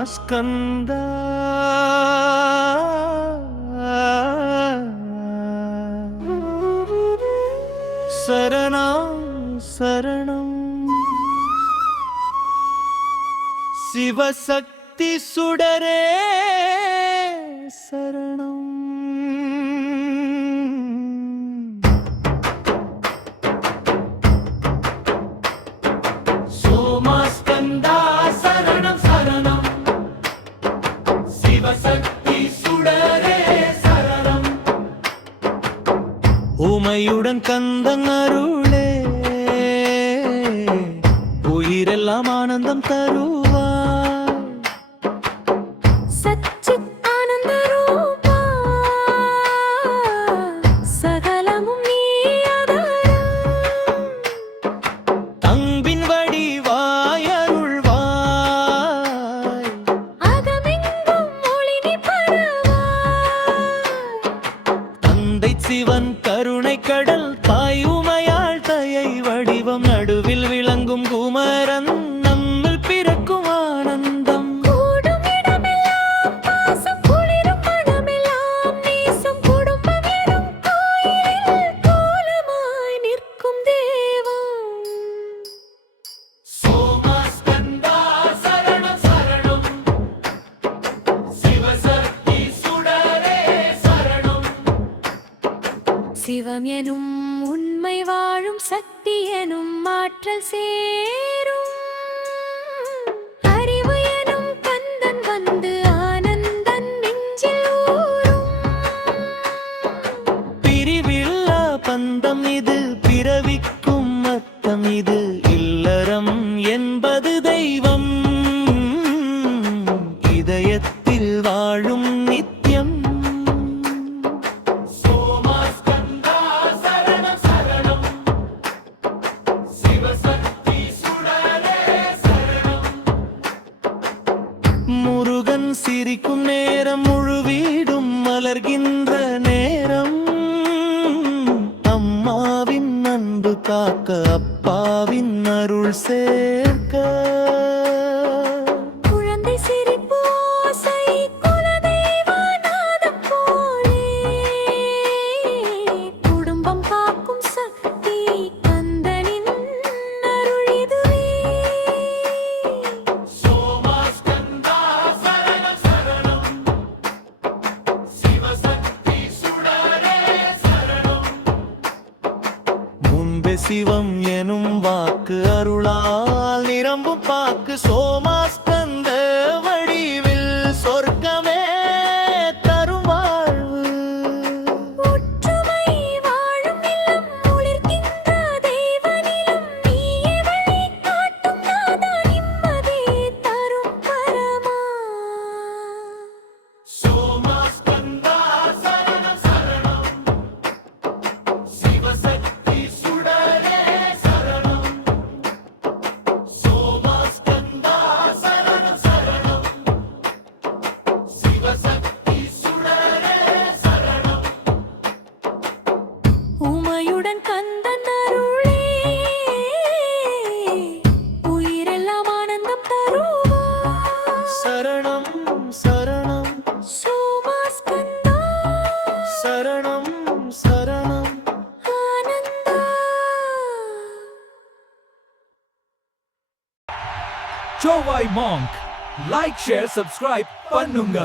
सोमास्कन्दा शरणं शरणं शिवशक्ति सुडरे शरणं सोमास्कन्दा शरणं शरणं शिवशक्ति सुडरे शरणं உமையுடன் கந்தன் அருளே உயிரெல்லாம் ஆனந்தம் தருவாய் சச்சித் ஆனந்த ரூபா சகலமும் நீ ஆதாரம் அன்பின் வடிவாய் அருள்வாய் அகமெங்கும் ஒளி நீ பரவாய் தந்தை சிவன் கருணை கடல் தாய் உமையாள் தயை வடிவம் நடுவில் விளங்கும் குமரன் நம்மில் பிறக்கும் ஆனந்தம் கூடும் இடமெல்லாம் பாசம் குளிரும் மனமெல்லாம் நேசம் குடும்பம் எனும் கோயிலில் கோலமாய் நிற்கும் தெய்வம் சோமாஸ்கந்தா சரணம் சரணம் சிவசக்தி சுடரே சரணம் சிவம் எனும் உண்மை வாழும் சக்தி எனும் ஆற்றல் சேரும் அறிவு எனும் கந்தன் வந்து ஆனந்தன் நெஞ்சில் ஊரும் பிரிவில்லா பந்தம் இது பிறவிக்கும் அர்த்தம் இது இல்லறம் என்பது தெய்வம் இதயத்தில் வாழும் நித்யம் சோமாஸ்கந்தா சரணம் சரணம் சிவசக்தி சுடரே சரணம் முருகன் சிரிக்கும் நேரம் முழு வீடும் மலர்கின்ற நேரம் அம்மாவின் அன்பு காக்க அப்பாவின் அருள் சேர்க்க குழந்தை சிரிப்பு ஓசை குலதெய்வ நாதம் போலே குடும்பம் காக்கும் சக்தி கந்தனின் அருள் இதுவே சோமாஸ்கந்தா சரணம் சரணம் சிவசக்தி சுடரே சரணம் முன்பே சிவம் எனும் வாக்கு அருளால் நிரம்பும் பாக்கு சோமாஸ்கந்த வடிவில் சொர்க்கமே தரும் வாழ்வு ஒற்றுமை வாழும் இல்லம் ஒளிர்கின்ற தேவனிலும் நீயே வழி காட்டும் நாதா நிம்மதி தரும் பரமா சோமாஸ்கந்தா சரணம் சரணம் சிவசக்தி சுடரே சரணம் சோமாஸ்கந்தா சரணம் சரணம் சிவசக்தி சுடரே சரணம் உமையுடன் கந்தன் அருளே உயிரெல்லாம் ஆனந்தம் தருவாய் சரணம் சரணம் சோமாஸ்கந்தா சரணம் சரணம் Ananda Chowai Monk. Like, share, subscribe, பண்ணுங்க.